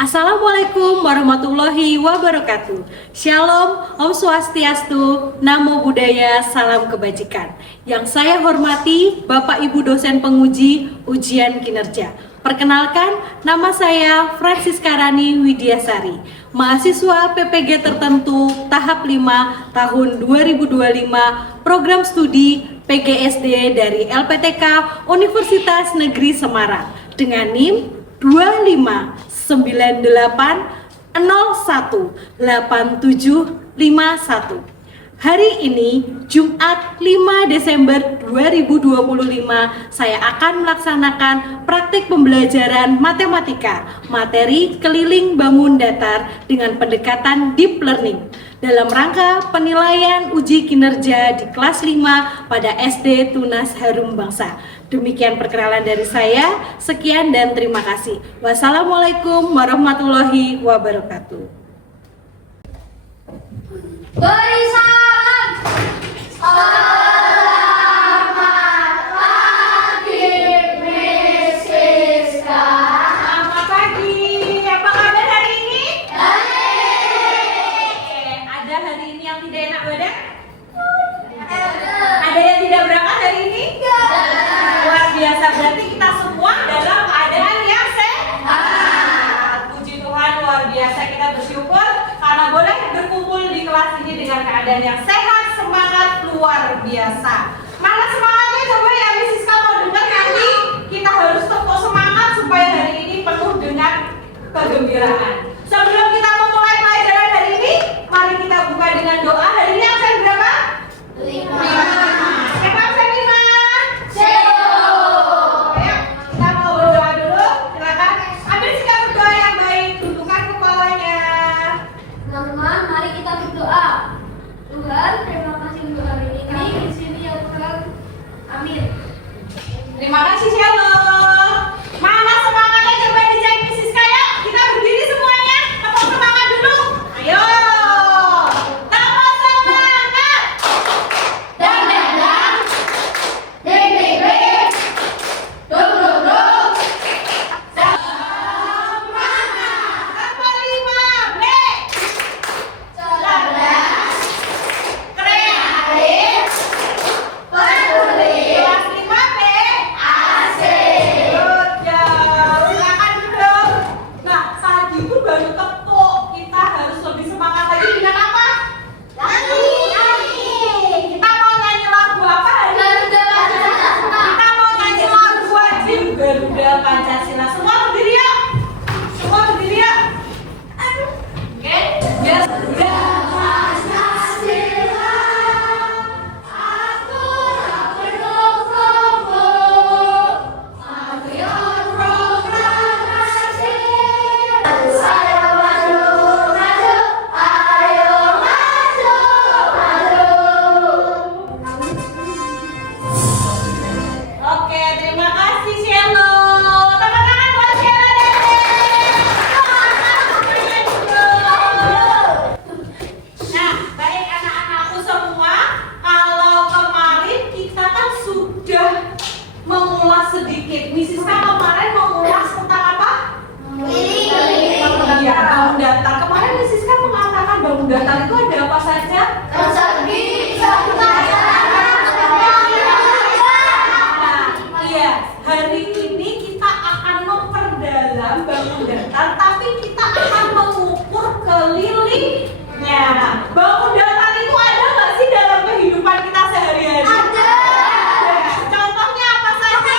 Assalamualaikum warahmatullahi wabarakatuh. Shalom, Om Swastiastu, Namo Buddhaya, salam kebajikan. Yang saya hormati Bapak Ibu dosen penguji ujian kinerja. Perkenalkan, nama saya Francisca Rani Widyasari, mahasiswa PPG tertentu tahap 5 tahun 2025, program studi PGSD dari LPTK Universitas Negeri Semarang dengan NIM 2598018751. Hari ini, Jumat 5 Desember 2025, saya akan melaksanakan praktik pembelajaran matematika, materi keliling bangun datar dengan pendekatan deep learning dalam rangka penilaian uji kinerja di kelas 5 pada SD Tunas Harum Bangsa. Demikian perkenalan dari saya, sekian dan terima kasih. Wassalamualaikum warahmatullahi wabarakatuh. Beri salam. Selamat pagi, Miss Siska. Selamat pagi. Apa kabar hari ini? Baik. Ada hari ini yang tidak enak badan? Ada yang tidak berangkat hari ini? Luar biasa, berarti kita semua dalam keadaan yang sehat. Puji Tuhan, luar biasa, kita bersyukur karena boleh berkumpul di kelas ini dengan keadaan yang sehat, semangat luar biasa. Mana semangatnya coba ya Miss Siska mau dengar nanti. Kita harus tetap semangat supaya hari ini penuh dengan kegembiraan. Sebelum kita memulai pelajaran hari ini, mari kita buka dengan doa. Hari ini absen berapa? 5. Siapa absen 5? Ya, kita mau berdoa dulu. Silakan. Ambil sikap berdoa yang baik. Tundukkan kepalanya. Teman-teman, mari kita berdoa. Tuhan, terima kasih untuk hari ini. Di sini ya Tuhan. Amin. Terima kasih Shalom. Mana semangatnya coba dicek Miss Siska ya. Kita berdiri semuanya. Tepuk semangat dulu. Ayo. Tepuk semangat. Dang dang dang. Ding ding ding. Dung dung dung. Semangat. Tepuk 5B. Cerdas. Kreatif. Peduli. Kelas 5B. Asik. Good job. Silakan duduk. Nah, tadi itu baru tepuk. Kita harus lebih semangat lagi dengan apa? Nyanyi. Kita mau nyanyi lagu apa hari ini? Garuda Pancasila. Kita mau nyanyi lagu wajib Garuda Pancasila. Semua berdiri yuk. Semua berdiri yuk. Oke. Garuda Pancasila, aturan pendukungmu, ayo proklamasi. Saya maju, maju, ayo maju, maju. Oke, terima kasih Shelo. Tepuk tangan buat Shelo deh. Nah, baik anak-anakku semua, kalau kemarin kita kan sudah mengulas sedikit. Miss Siska kemarin mengulas tentang apa? Iya, bangun datar. Kemarin Miss Siska mengatakan bangun datar itu ada apa saja? Persegi, Nah, iya, hari ini kita akan memperdalam bangun datar, tapi kita akan mengukur kelilingnya. Bangun datar itu ada nggak sih dalam kehidupan kita sehari-hari? Ada. Contohnya apa saja?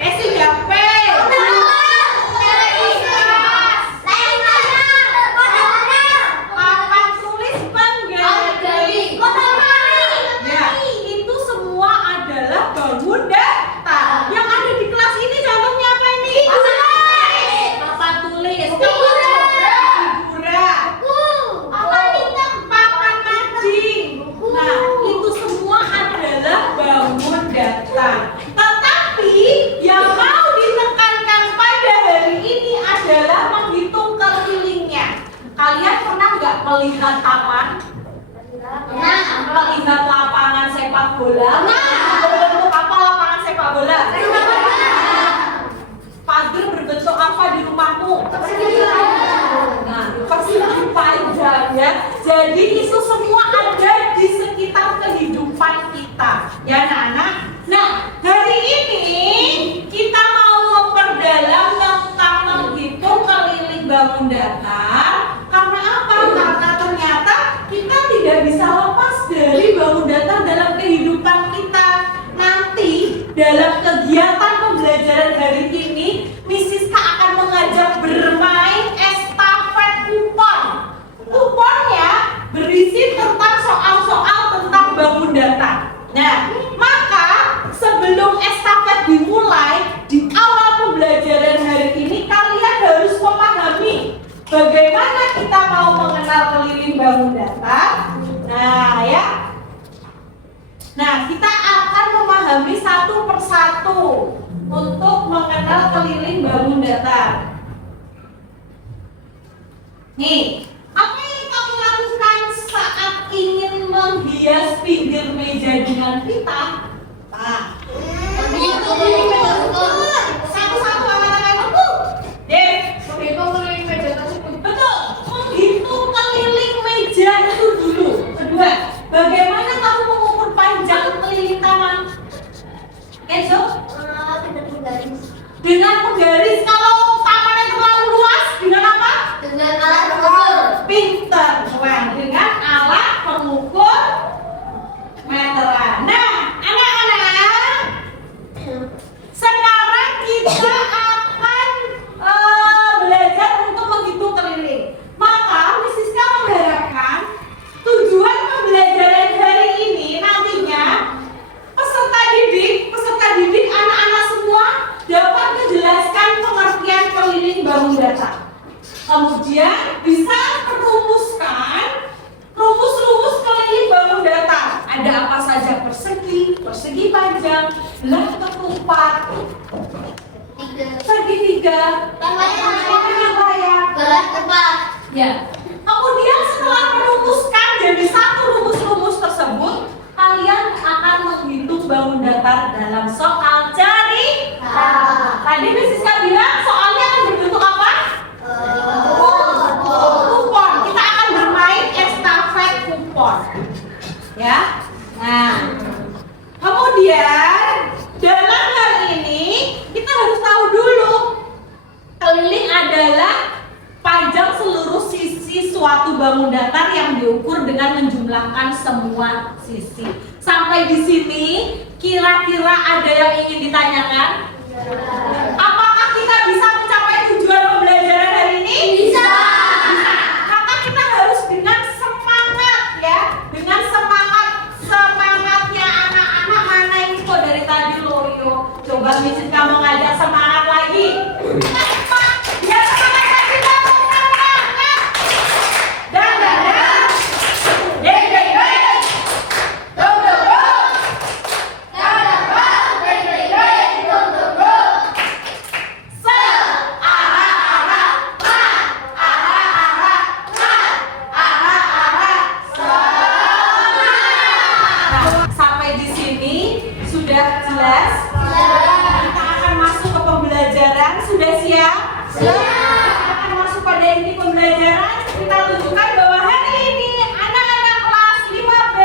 SIHP. Papan tulis pengganti. Ya, itu semua adalah bangun datar. Yang ada di kelas ini contohnya apa ini? Papan tulis. Figura. Papan mading. Nah, itu semua adalah bangun datar. Tetapi yang mau ditekankan pada hari ini adalah menghitung kelilingnya. Kalian pernah nggak melihat taman? Melihat lapangan sepak bola? Berbentuk apa lapangan sepak bola? Pagar berbentuk apa dalam kegiatan pembelajaran hari ini, Miss Siska akan mengajak bermain estafet kupon. Kuponnya berisi tentang soal-soal tentang bangun datar. Nah, maka sebelum estafet dimulai, di awal pembelajaran hari ini kalian harus memahami bagaimana kita mau mengenal keliling bangun datar. Nah, ya. Nah, kita akan memahami satu persatu untuk mengenal keliling bangun datar. Nih, apa yang kamu lakukan saat ingin menghias pinggir meja dengan pita? Nah, satu-satu angkat tangan. Betul, menghitung keliling meja itu dulu. Kedua, bagaimana kamu mengukur panjang keliling taman? Kenzo? Dengan menggaris. Kalau tamannya terlalu luas, dengan apa? Dengan alat pengukur. Pinter, Wan. Dengan alat pengukur meteran. Nah, anak-anak, sekarang kita akan belajar untuk menghitung keliling. Maka Miss Siska mengharapkan tujuan pembelajaran hari ini nantinya peserta didik anak-anak semua dapat menjelaskan pengertian keliling bangun datar. Kemudian bisa merumuskan rumus-rumus keliling bangun datar. Ada apa saja? Persegi panjang, belah ketupat, segitiga, Belah tepat. ya. Kemudian setelah merumuskan jadi satu rumus-rumus tersebut, kalian akan menghitung bangun datar dalam soal cari tahu. Tadi Miss Siska bilang soalnya akan berbentuk apa? Kupon. Kita akan bermain estafet kupon. Ya. Nah, kemudian dalam hal ini kita harus tahu dulu keliling adalah panjang seluruh sisi suatu bangun datar yang diukur dengan menjumlahkan semua sisi. Sampai di sini kira-kira ada yang ingin ditanyakan? Apakah kita bisa mencapai tujuan pembelajaran hari ini? Bisa. Maka kita harus dengan semangat ya, dengan semangatnya anak-anak. Mana ini kok dari tadi loyo? Coba Miss Siska mau ngajak semangat lagi. Biar semangat lagi, semangat. Dan. Sampai di sini sudah jelas? Kita akan masuk ke pembelajaran. Sudah siap? Kita akan masuk pada inti pembelajaran. Kita tunjukkan bahwa hari ini anak-anak kelas 5B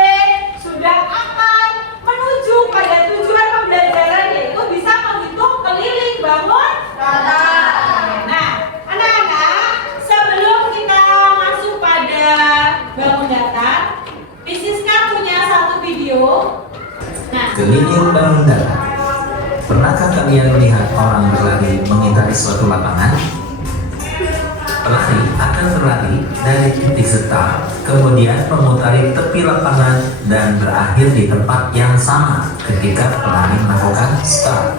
sudah akan menuju pada tujuan pembelajaran, yaitu bisa menghitung keliling bangun datar. Nah, anak-anak, sebelum kita masuk pada bangun datar, Miss Siska punya satu video. Nah, Keliling bangun datar. Pernahkah kalian melihat orang berlari mengitari suatu lapangan? Pelari akan berlari dari titik start, kemudian memutari tepi lapangan dan berakhir di tempat yang sama ketika pelari melakukan start.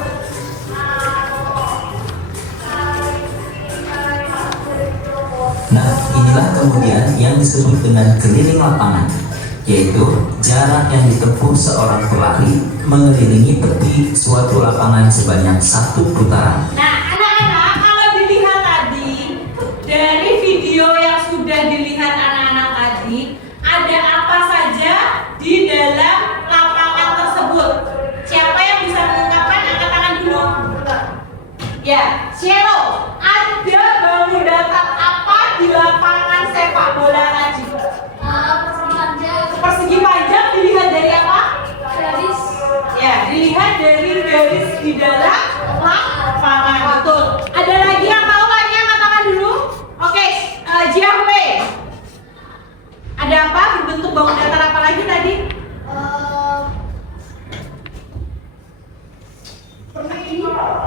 Nah, inilah kemudian yang disebut dengan keliling lapangan, yaitu jarak yang ditempuh seorang pelari mengelilingi tepi suatu lapangan sebanyak satu putaran. Nah, anak-anak, kalau dilihat tadi dari video yang sudah dilihat anak-anak tadi, ada apa saja di dalam lapangan tersebut? Siapa yang bisa mengungkapkan? Angkat tangan dulu. Ya, Shero, ada bangun datar apa di lapangan sepak bola tadi? Persegi panjang dilihat dari apa? Garis. Ya, dilihat dari garis di dalam lapangan. Betul. Ada lagi yang tahu lagi? Angkat tangan dulu. Oke, Jiahwe. Ada apa? Berbentuk bangun datar apa lagi tadi?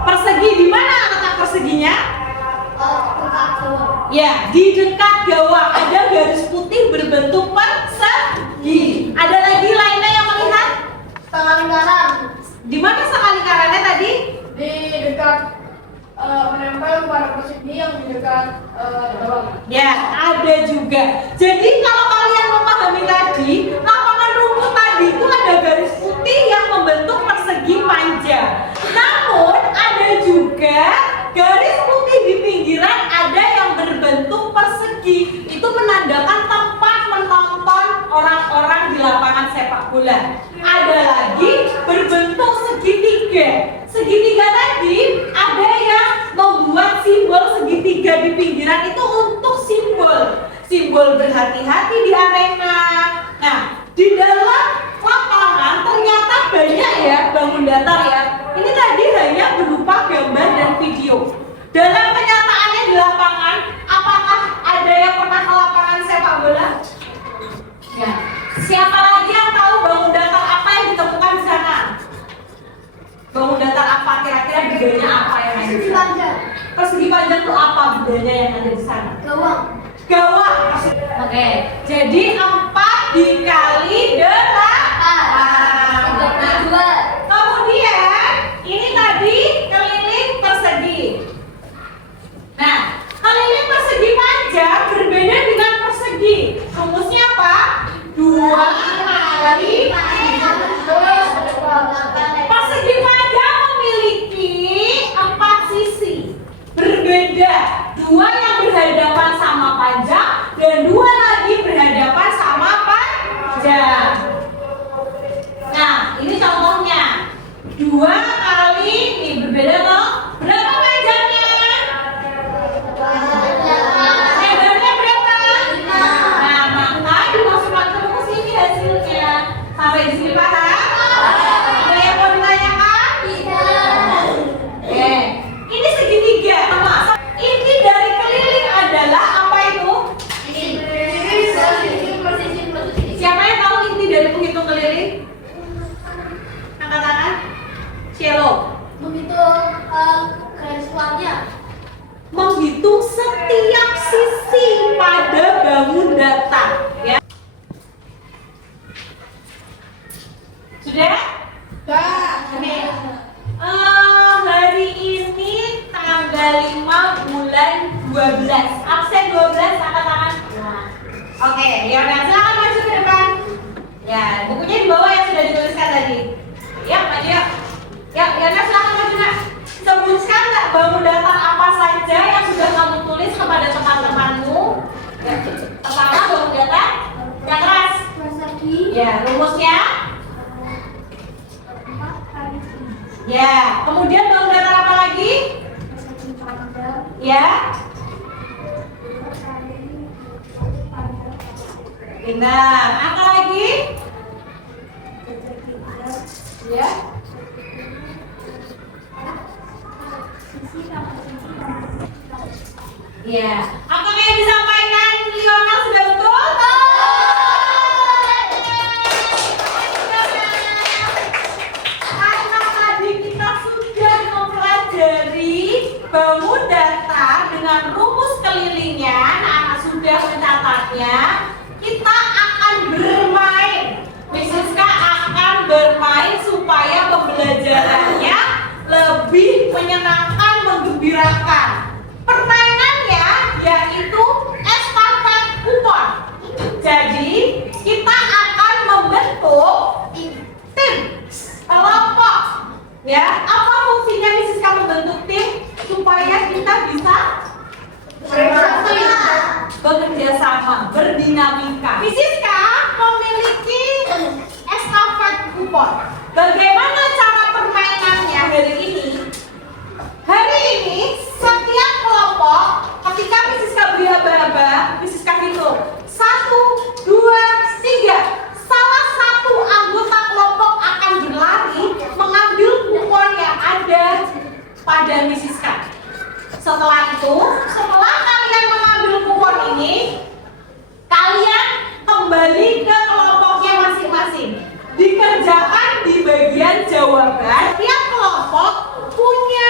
Persegi di mana letak perseginya? Dekat bawah. Ya, di dekat gawang ada garis putih berbentuk persegi. Ada lagi lainnya yang melihat? Setengah lingkaran. Di mana setengah lingkarannya tadi? Di dekat menempel pada persegi yang di dekat gawang. Ya, ada juga. Jadi kalau kalian memahami tadi, lapangan rumput tadi itu ada garis putih yang membentuk persegi panjang. Namun ada juga garis putih di pinggiran ada yang berbentuk persegi. Itu menandakan tempat menonton orang-orang di lapangan sepak bola. Ada lagi berbentuk segitiga. Segitiga tadi ada yang membuat simbol segitiga di pinggiran itu untuk simbol berhati-hati di arena. Nah, di dalam lapangan ternyata banyak ya bangun datar ya. Ini tadi hanya berupa gambar dan video. Dalam kenyataannya di lapangan, apakah ada yang pernah ke lapangan sepak bola? Ya. Siapa lagi yang tahu bangun datar apa yang ditemukan di sana? Bangun datar apa kira-kira bedanya apa yang ada di Persegi sana? panjang. Persegi panjang itu apa bedanya yang ada di sana? Gawang. Gawang. Oke. Jadi 4 dikali 8. 32. Kemudian ini tadi keliling persegi. Nah, keliling persegi panjang berbeda dengan persegi. Rumusnya apa? 2 kali. Persegi panjang memiliki 4 sisi. Berbeda. 2 yang berhadapan sama panjang dan 2 lagi berhadapan sama panjang. Nah, ini contohnya. 2 kali ini berbeda toh? Berapa panjangnya? Lebarnya berapa? Nah, maka dimasukkan ke rumus ini hasilnya. Sampai di sini paham? Ada yang mau ditanyakan? Oke. Ini segitiga. Inti dari keliling adalah apa itu? Siapa yang tahu inti dari penghitung keliling? Angkat tangan. Cielo. Menghitung garis kuatnya. Menghitung setiap sisi pada bangun datar, ya. Sudah? Oke. Hari ini tanggal 5 bulan 12. Absen 12 angkat tangan. Oke, ya udah silakan maju ke depan. Ya, bukunya di bawah yang sudah dituliskan tadi. Ya, maju ya. Ya, Yana silakan maju Nak. Sebutkan nggak bangun datar apa saja yang sudah kamu tulis kepada teman-temanmu. Ya, pertama bangun datar yang keras. Persegi. Ya, rumusnya. 4 kali 3. Ya, kemudian bangun datar apa lagi? Persegi panjang. Ya, 2 kali panjang. benar. Apa lagi? Persegi panjang. Ya. Sisi sama sisi sama sisi. Ya. Apakah yang disampaikan Lionel sudah betul? Karena tadi kita sudah mempelajari bangun datar dengan rumus kelilingnya, anak sudah mencatatnya. Kita akan bermain. Misiska akan bermain supaya pembelajarannya lebih menyenangkan, menggembirakan. Permainannya yaitu estafet kupon. Jadi kita akan membentuk tim, kelompok. Ya, apa fungsinya Misiska membentuk tim? Supaya kita bisa bekerja sama, berdinamika. Misiska memiliki estafet kupon. Bagaimana cara permainannya hari ini? Hari ini setiap kelompok ketika Misiska beri aba-aba, Misiska hitung 1, 2, 3. Salah satu anggota kelompok akan berlari mengambil kupon yang ada pada Misiska. Setelah itu, setelah kalian mengambil kupon ini, kalian kembali ke kelompoknya masing-masing. Dikerjakan di bagian jawaban. Tiap kelompok punya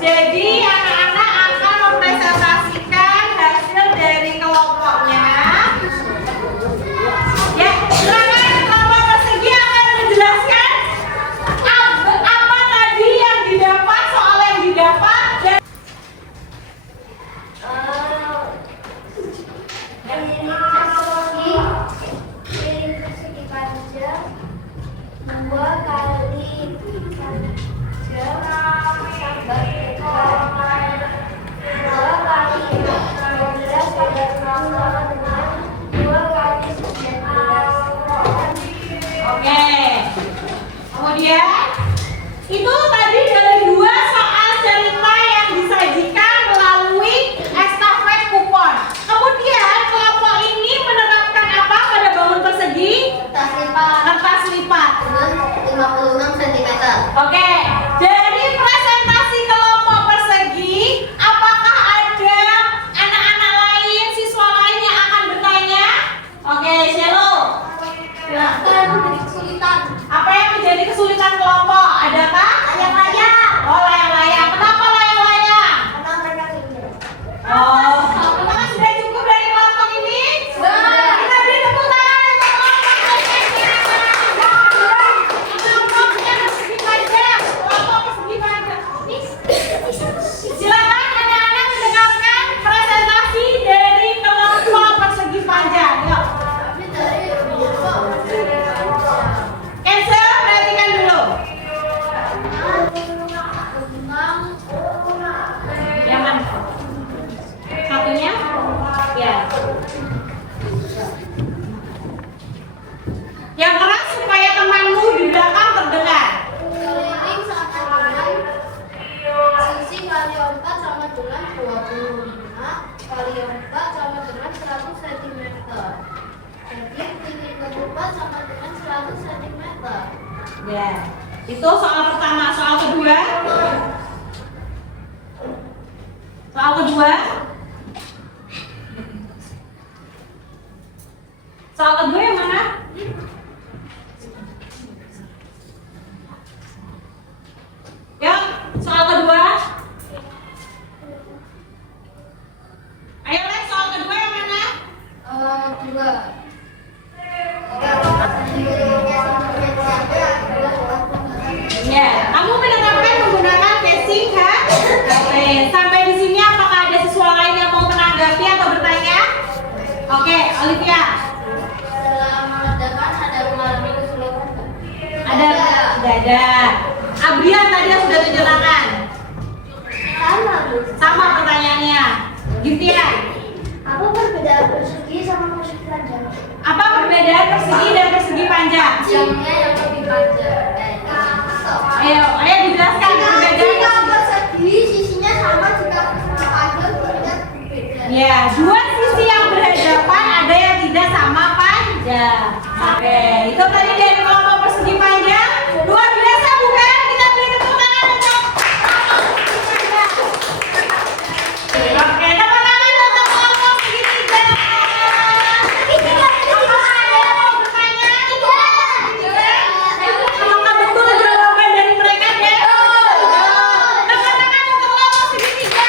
Jadi anak-anak akan mempresentasikan hasil dari kelompoknya. Ya, silakan kelompok persegi akan menjelaskan apa tadi yang didapat, soal yang didapat dan piring persegi panjang 2 kali panjang sampai 2 kali 15 pada 6 sama dengan 2 kali 19. Oke. Kemudian itu tadi dari 2 soal cerita yang disajikan melalui estafet kupon. Kemudian kelompok ini menerapkan apa pada bangun persegi? Kertas lipat. Dengan 56 cm. Oke. Dari presentasi kelompok persegi, apakah ada anak-anak lain, siswa lain yang akan bertanya? Oke, Shelo. Silakan menjadi kesulitan. Apa yang menjadi kesulitan kelompok? Adakah? Layang-layang. Oh, layang-layang. Kenapa layang-layang? Karena mereka tinggi. Oh, apakah sudah cukup dari kelompok ini? Sudah. Kita beri tepuk tangan untuk kelompoknya persegi panjang. Kelompok persegi panjang. Silakan anak-anak mendengarkan presentasi dari kelompok persegi panjang. Yuk. Kami dari kelompok persegi panjang. Cancel, perhatikan dulu. Yang mana? Satunya? Ya. Yang keras supaya temanmu di belakang terdengar. Keliling sama dengan sisi kali 4 sama dengan 25 kali 4 sama dengan 100 cm. Jadi tinggi keempat sama dengan 100 cm. Ya. Itu soal pertama. Soal kedua? Soal kedua? Soal kedua yang mana? Ya, soal kedua. Ayo, Lex, soal kedua yang mana? 2. Ya, kamu menerapkan menggunakan casing kan? Oke, sampai di sini apakah ada siswa lain yang mau menanggapi atau bertanya? Oke, Olivia. Setelah meledakan ada mengalami kesulitan. Tidak ada. Abrian tadi yang sudah dijelaskan. Sama, Bu. Sama pertanyaannya. Gimtian. Apa perbedaan persegi sama persegi panjang? Apa perbedaan persegi dan persegi panjang? Panjangnya yang lebih panjang. Ayo dijelaskan perbedaan Jika persegi. persegi sisinya sama, jika panjang tidak berbeda. Ya, 2 sisi yang berhadapan ada yang tidak sama panjang. Oke, itu tadi dari kelompok persegi panjang. Luar biasa bukan? Kita beri tepuk tangan untuk kelompok persegi panjang. Oke, tepuk tangan untuk kelompok segitiga. Apakah ada yang mau bertanya? Apakah betul jawaban dari mereka, Dek? Tepuk tangan untuk kelompok segitiga.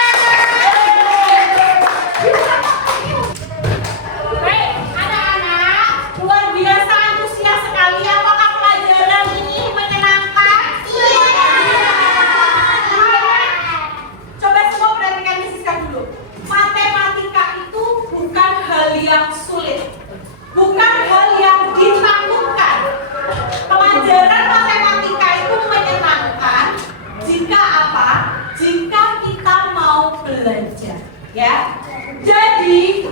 Baik, anak-anak, luar biasa antusias sekali. Apakah pelajaran ini menyenangkan? Iya. Coba semua perhatikan Siska dulu. Matematika itu bukan hal yang sulit, bukan hal yang ditakutkan. Pelajaran matematika itu menyenangkan jika apa? Jika kita mau belajar, ya. Jadi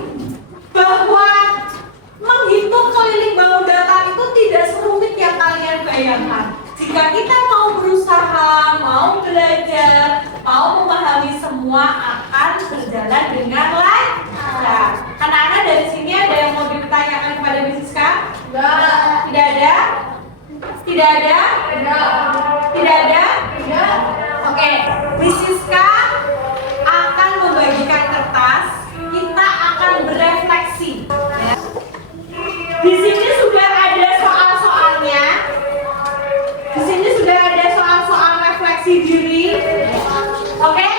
bahwa menghitung keliling balon datar itu tidak serumit yang kalian bayangkan. Jika kita mau berusaha, mau belajar, mau memahami semua akan berjalan dengan lancar. Anak-anak dari sini ada yang mau ditanyakan kepada Miss Siska? Tidak ada? Tidak ada? Tidak ada? Oke, Miss Siska akan membagikan kertas. Kita akan berefleksi. Ya. Di sini sudah ada soal-soalnya. Di sini sudah ada soal-soal refleksi diri. Oke?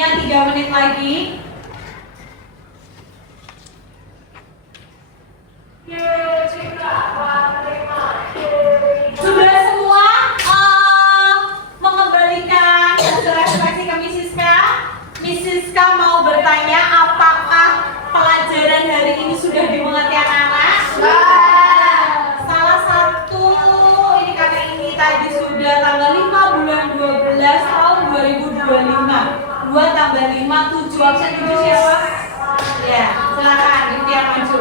waktunya 3 menit lagi. Sudah semua mengembalikan hasil refleksi ke Misiska? Misiska mau bertanya apakah pelajaran hari ini sudah dimengerti anak-anak? Salah satu ini karena ini tadi sudah tanggal 5 bulan 12 tahun 2025. 2 tambah 5 7 absen 7 siapa? Ya, silakan Vivian maju.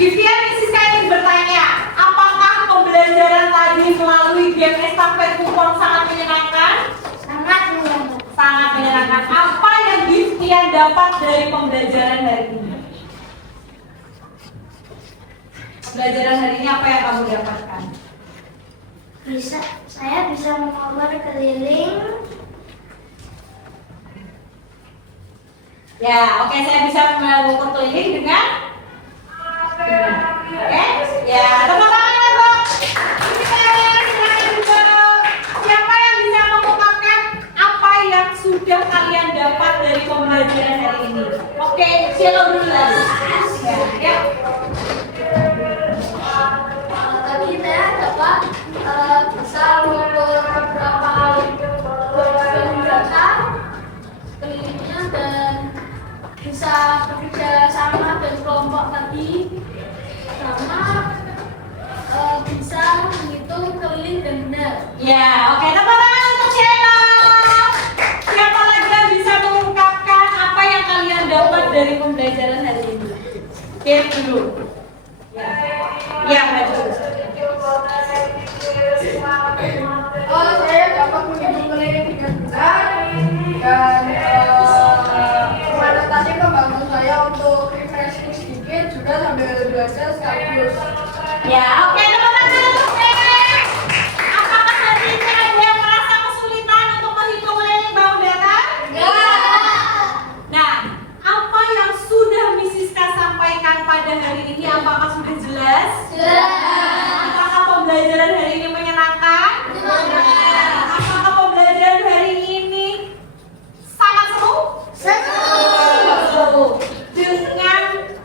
Vivian, Misiska ingin bertanya, apakah pembelajaran tadi melalui game estafet kupon sangat menyenangkan? Sangat menyenangkan. Sangat menyenangkan. Apa yang Vivian dapat dari pembelajaran hari ini? Pembelajaran hari ini apa yang kamu dapatkan? Saya bisa mengoper keliling. Ya, oke, saya bisa mengukur keliling dengan oke? Ya, tepuk tangan ya, Bu. Siapa yang bisa mengungkapkan apa yang sudah kalian dapat dari pembelajaran hari ini? Oke, Cielo dulu lagi. Ya. Tadi saya dapat bisa mengukur beberapa data kelilingnya dan bisa bekerja sama dengan kelompok tadi, sama bisa menghitung keliling dan benar. Ya, oke, tepuk tangan untuk Cielo. Siapa lagi yang bisa mengungkapkan apa yang kalian dapat dari pembelajaran hari ini? Kim dulu. Ya, maju. Saya dapat menghitung keliling dengan benar dan kemarin tadi membantu saya untuk refreshing sedikit juga sambil belajar sekaligus. Ya, oke, teman-teman untuk Kim. Apakah hari ini ada yang merasa kesulitan untuk menghitung keliling bangun data? Nah, apa yang sudah Misiska sampaikan pada hari ini apakah sudah jelas? Apakah pembelajaran hari ini menyenangkan? Apakah pembelajaran hari ini sangat seru? Seru. Dengan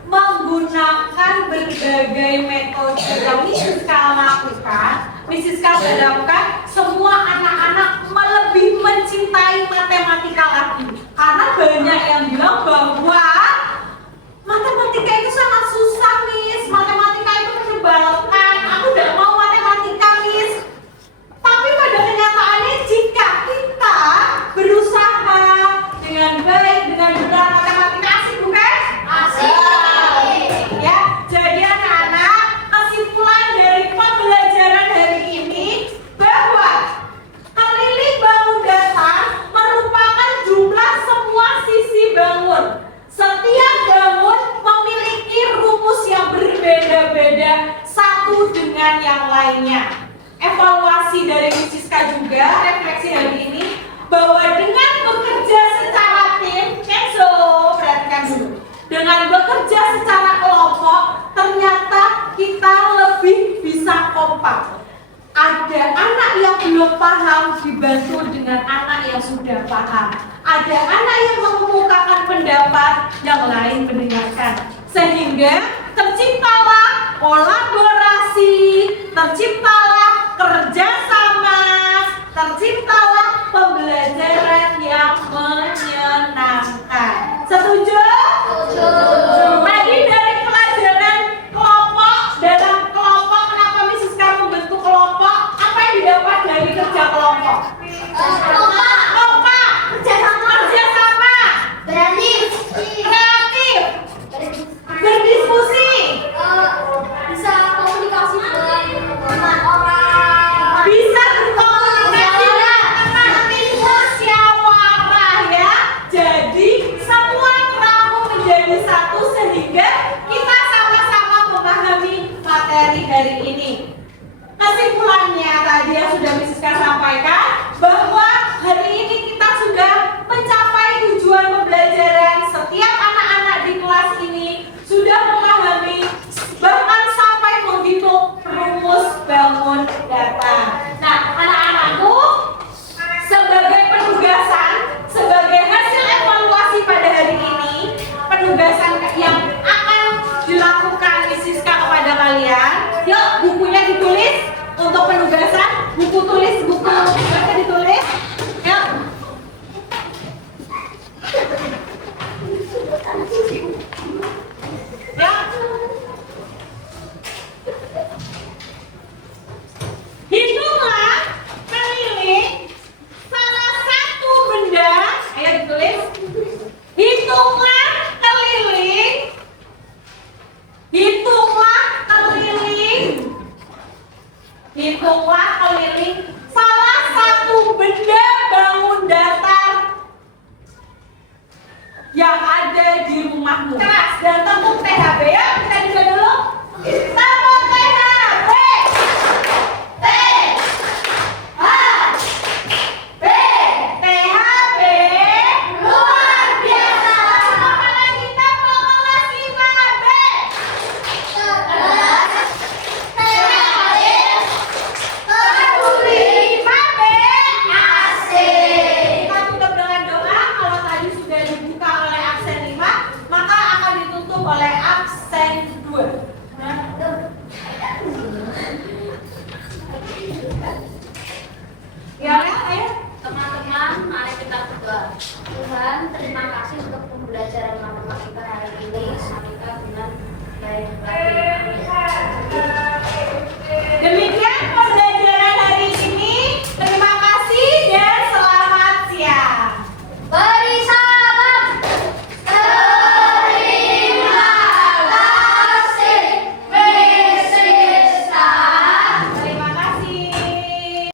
menggunakan berbagai metode yang Misiska lakukan, Misiska harapkan semua anak-anak lebih mencintai matematika lagi. Karena banyak yang bilang bahwa matematika itu sangat susah, Miss. Matematika itu menyebalkan. Aku tidak mau matematika, Miss. Tapi pada kenyataannya jika kita berusaha dengan baik, dengan benar, matematika asik bukan? Asik. Ya, jadi anak-anak, kesimpulan dari pembelajaran hari ini bahwa keliling bangun datar merupakan jumlah semua sisi bangun. Setiap bangun memiliki rumus yang berbeda-beda satu dengan yang lainnya. Evaluasi dari Misiska juga refleksi hari ini bahwa dengan bekerja secara tim, Kenzo, perhatikan dulu. Dengan bekerja secara kelompok, ternyata kita lebih bisa kompak. Ada anak yang belum paham dibantu dengan anak yang sudah paham. Ada anak yang mengemukakan pendapat, yang lain mendengarkan. Sehingga terciptalah kolaborasi, terciptalah kerjasama, terciptalah pembelajaran yang menyenangkan. Setuju? Tadi dari pelajaran kelompok, dalam kelompok, kenapa Misiska membentuk kelompok? Apa yang didapat dari kerja kelompok? Kompak, kerjasama, kreatif, berdiskusi, Bisa komunikasi dengan orang. bisa Ya, ayo. Teman-teman, mari kita berdoa. Tuhan, terima kasih untuk pembelajaran matematika hari ini. Kita dengan baik-baik.